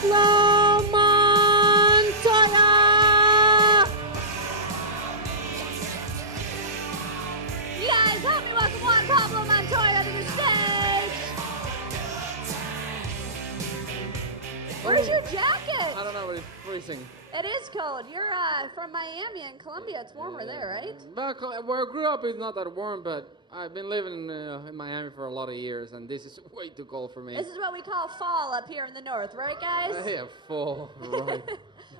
Pablo Montoya. You guys help me welcome Juan Pablo Montoya to the stage. Where's your jacket? I don't know, but it's freezing. It is cold. You're from Miami and Colombia. It's warmer there, right? Well, where I grew up is not that warm, but I've been living in Miami for a lot of years, and this is way too cold for me. This is what we call fall up here in the north, right, guys? Yeah, fall, right.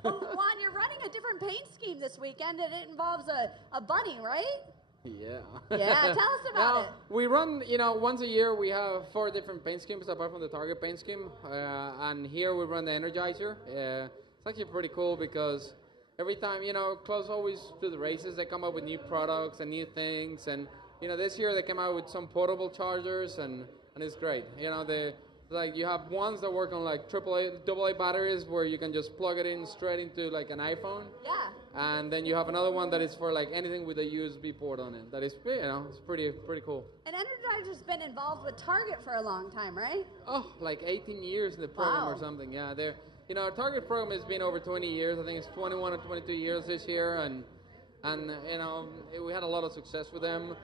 Well, Juan, you're running a different paint scheme this weekend, and it involves a bunny, right? Yeah. Yeah, tell us about it. We run, once a year we have 4 different paint schemes apart from the Target paint scheme. And here we run the Energizer. It's actually pretty cool because every time, close always to the races, they come up with new products and new things. And, this year they came out with some portable chargers and it's great. You have ones that work on like AA batteries where you can just plug it in straight into like an iPhone. Yeah. And then you have another one that is for like anything with a USB port on it. That is, it's pretty cool. And Energizer's been involved with Target for a long time, right? Oh, like 18 years in the program or something. Yeah, our Target program has been over 20 years. I think it's 21 or 22 years this year, and we had a lot of success with them.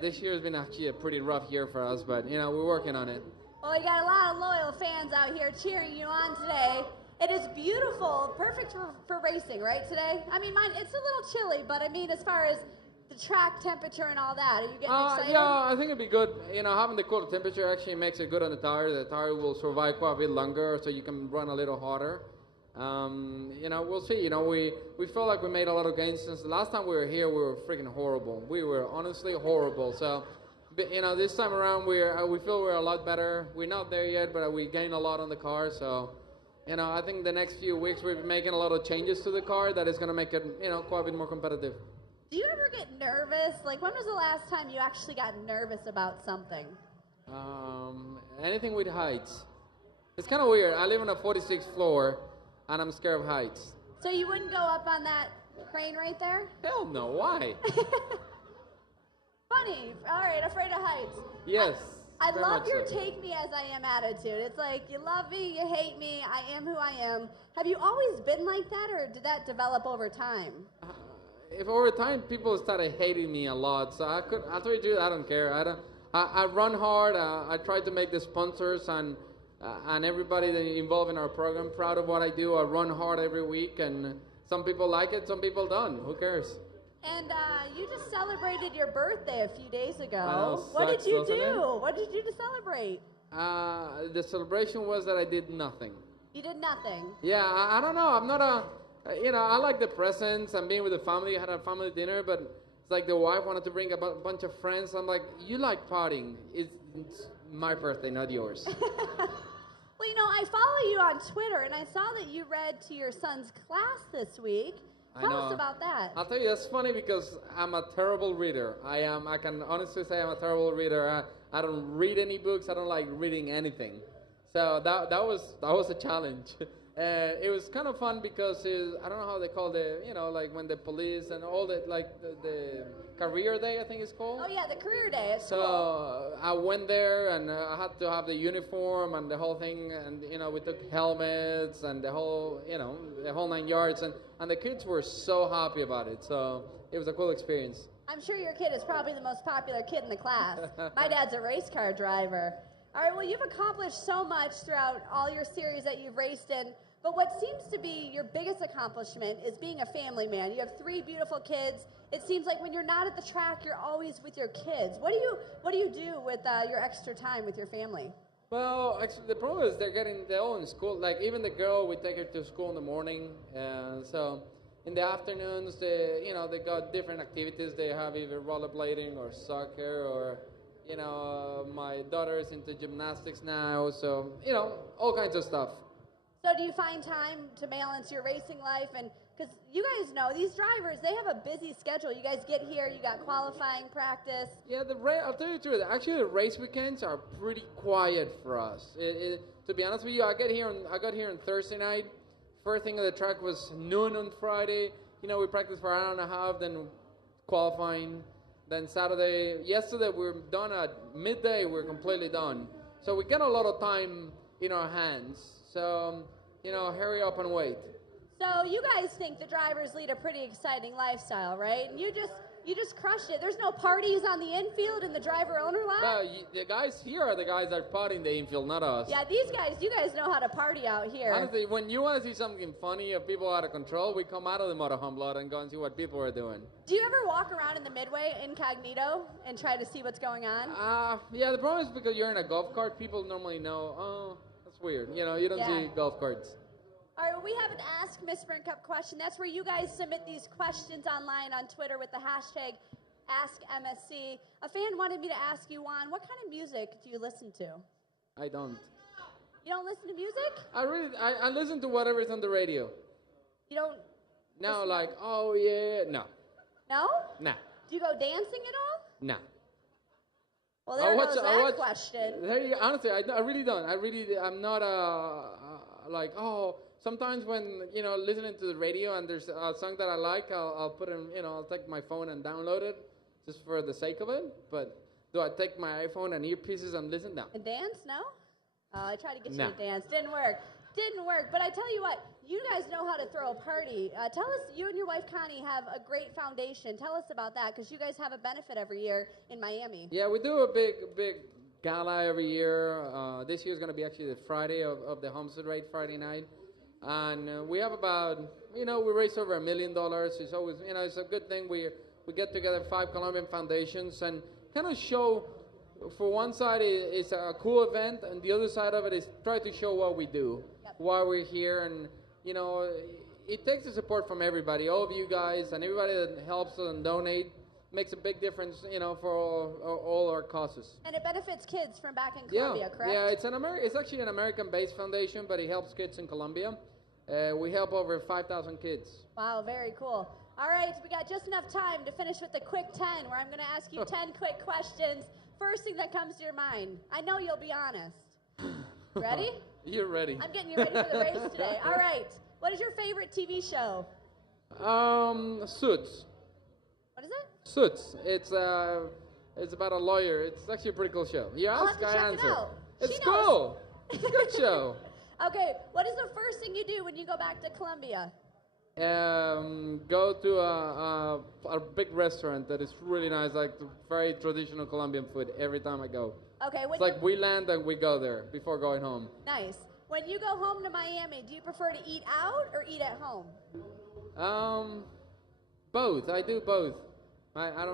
This year has been actually a pretty rough year for us, but we're working on it. Well, you got a lot of loyal fans out here cheering you on today. It is beautiful, perfect for racing, right, today? I mean, it's a little chilly, but I mean, as far as the track temperature and all that, are you getting excited? Yeah, I think it'd be good. Having the cooler temperature actually makes it good on the tire. The tire will survive quite a bit longer, so you can run a little harder. We'll see. We felt like we made a lot of gains since the last time we were here. We were freaking horrible. We were honestly horrible. So, this time around we feel we're a lot better. We're not there yet, but we gained a lot on the car. So, I think the next few weeks we'll be making a lot of changes to the car that is going to make it, quite a bit more competitive. Do you ever get nervous? Like, when was the last time you actually got nervous about something? Anything with heights. It's kind of weird. I live on a 46th floor, and I'm scared of heights. So you wouldn't go up on that crane right there? Hell no. Why? Funny. All right, afraid of heights. Yes. I love your take me as I am attitude. It's like, you love me, you hate me, I am who I am. Have you always been like that, or did that develop over time? If over time people started hating me a lot, so I'll tell you, I don't care. I run hard. I try to make the sponsors and everybody that involved in our program proud of what I do. I run hard every week, and some people like it, some people don't. Who cares? And you just celebrated your birthday a few days ago. I know, what did you doesn't do? it? What did you do to celebrate? The celebration was that I did nothing. You did nothing? Yeah, I don't know. I'm not I like the presents and being with the family. I had a family dinner, but it's like the wife wanted to bring a bunch of friends. I'm like, you like partying. It's my birthday, not yours. Well, I follow you on Twitter, and I saw that you read to your son's class this week. Tell us about that. I'll tell you, that's funny because I'm a terrible reader. I can honestly say I'm a terrible reader. I don't read any books. I don't like reading anything. So that was a challenge. It was kind of fun because I don't know how they call like when the police and all the career day, I think it's called. Oh yeah, the career day. It's so cool. I went there and I had to have the uniform and the whole thing, and we took helmets and the whole 9 yards, and the kids were so happy about it. So it was a cool experience. I'm sure your kid is probably the most popular kid in the class. My dad's a race car driver. All right, well, you've accomplished so much throughout all your series that you've raced in, but what seems to be your biggest accomplishment is being a family man. You have 3 beautiful kids. It seems like when you're not at the track, you're always with your kids. What do you do with your extra time with your family? Well, actually, the problem is they're all in school. Like, even the girl, we take her to school in the morning, so in the afternoons, they got different activities. They have either rollerblading or soccer or my daughter is into gymnastics now, so, all kinds of stuff. So do you find time to balance your racing life? And because you guys know, these drivers, they have a busy schedule. You guys get here, you got qualifying practice. Yeah, I'll tell you the truth. Actually, the race weekends are pretty quiet for us. To be honest with you, I got here on Thursday night. First thing on the track was noon on Friday. We practiced for an hour and a half, then qualifying. Then yesterday we were done at midday. We were completely done. So we get a lot of time in our hands. So hurry up and wait. So you guys think the drivers lead a pretty exciting lifestyle, right? And you just crushed it. There's no parties on the infield in the driver-owner lot? Well, the guys here are the guys that party in the infield, not us. Yeah, you guys know how to party out here. Honestly, when you want to see something funny of people out of control, we come out of the motorhome lot and go and see what people are doing. Do you ever walk around in the midway incognito and try to see what's going on? Yeah, the problem is because you're in a golf cart, people normally know, oh, that's weird. You don't see golf carts. All right, well, we have an Ask Miss Sprint Cup question. That's where you guys submit these questions online on Twitter with the hashtag AskMSC. A fan wanted me to ask you, Juan, what kind of music do you listen to? I don't. You don't listen to music? I listen to whatever's on the radio. You don't? No, like, oh yeah, no. No? Nah. Do you go dancing at all? Nah. Well, there goes that question. There you go. Honestly, I really don't. I'm not like, oh, sometimes when, listening to the radio and there's a song that I like, I'll put in, I'll take my phone and download it just for the sake of it. But do I take my iPhone and earpieces and listen? No. And dance? No? I tried to get you to dance. Didn't work. But I tell you what, you guys know how to throw a party. Tell us, you and your wife Connie have a great foundation. Tell us about that, because you guys have a benefit every year in Miami. Yeah, we do a big gala every year. This year is going to be actually the Friday of the Hampshire race, Friday night. And we have about, we raise over $1 million. It's always, it's a good thing. We get together 5 Colombian foundations and kind of show, for one side it's a cool event, and the other side of it is try to show what we do, why we're here. And, it takes the support from everybody, all of you guys, and everybody that helps and donate. Makes a big difference, for all our causes. And it benefits kids from back in Colombia, correct? Yeah, it's actually an American-based foundation, but it helps kids in Colombia. We help over 5,000 kids. Wow, very cool. All right, we got just enough time to finish with the quick 10, where I'm going to ask you 10 quick questions. First thing that comes to your mind. I know you'll be honest. Ready? You're ready. I'm getting you ready for the race today. All right. What is your favorite TV show? Suits. What is it? Suits. It's about a lawyer. It's actually a pretty cool show. You ask, I answer. It out. It's cool. It's a good show. Okay, what is the first thing you do when you go back to Colombia? Go to a big restaurant that is really nice, like very traditional Colombian food every time I go. Okay. It's like we land and we go there before going home. Nice. When you go home to Miami, do you prefer to eat out or eat at home? Both. I do both. I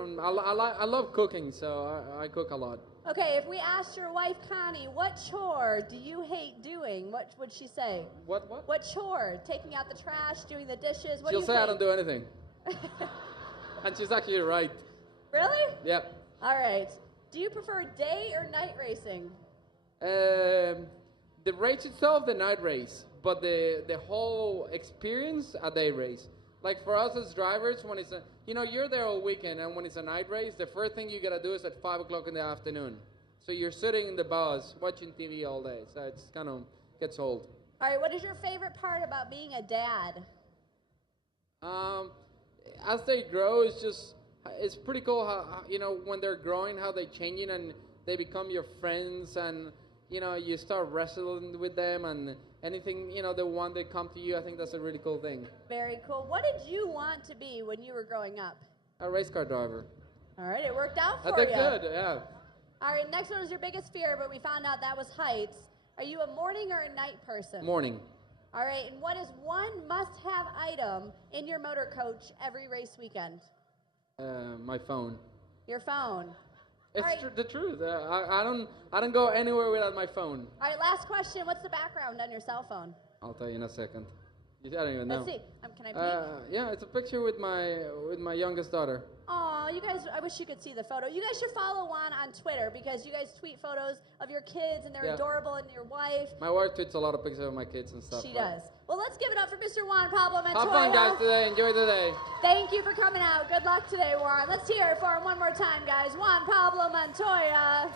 love cooking, so I cook a lot. Okay, if we asked your wife, Connie, what chore do you hate doing, what would she say? What? What chore? Taking out the trash, doing the dishes, what She'll do you say think? I don't do anything. And she's actually right. Really? Yep. All right. Do you prefer day or night racing? The race itself, the night race, but the whole experience, a day race. Like for us as drivers, when it's you're there all weekend, and when it's a night race, the first thing you gotta do is at 5 o'clock in the afternoon. So you're sitting in the bus watching TV all day. So it's kind of gets old. All right. What is your favorite part about being a dad? As they grow, it's pretty cool how when they're growing, how they're changing and they become your friends, and you start wrestling with them and anything, they want to come to you. I think that's a really cool thing. Very cool. What did you want to be when you were growing up? A race car driver. All right, it worked out for you. I did good, yeah. All right, next one is your biggest fear, but we found out that was heights. Are you a morning or a night person? Morning. All right, and what is one must-have item in your motor coach every race weekend? My phone. Your phone. It's the truth. I don't go anywhere without my phone. All right, last question. What's the background on your cell phone? I'll tell you in a second. I don't even know. Let's see. Can I peek? Yeah, it's a picture with my youngest daughter. Aw, you guys, I wish you could see the photo. You guys should follow Juan on Twitter, because you guys tweet photos of your kids, and they're adorable, and your wife. My wife tweets a lot of pictures of my kids and stuff. She does. Well, let's give it up for Mr. Juan Pablo Montoya. Have fun, guys, today. Enjoy the day. Thank you for coming out. Good luck today, Juan. Let's hear it for him one more time, guys. Juan Pablo Montoya.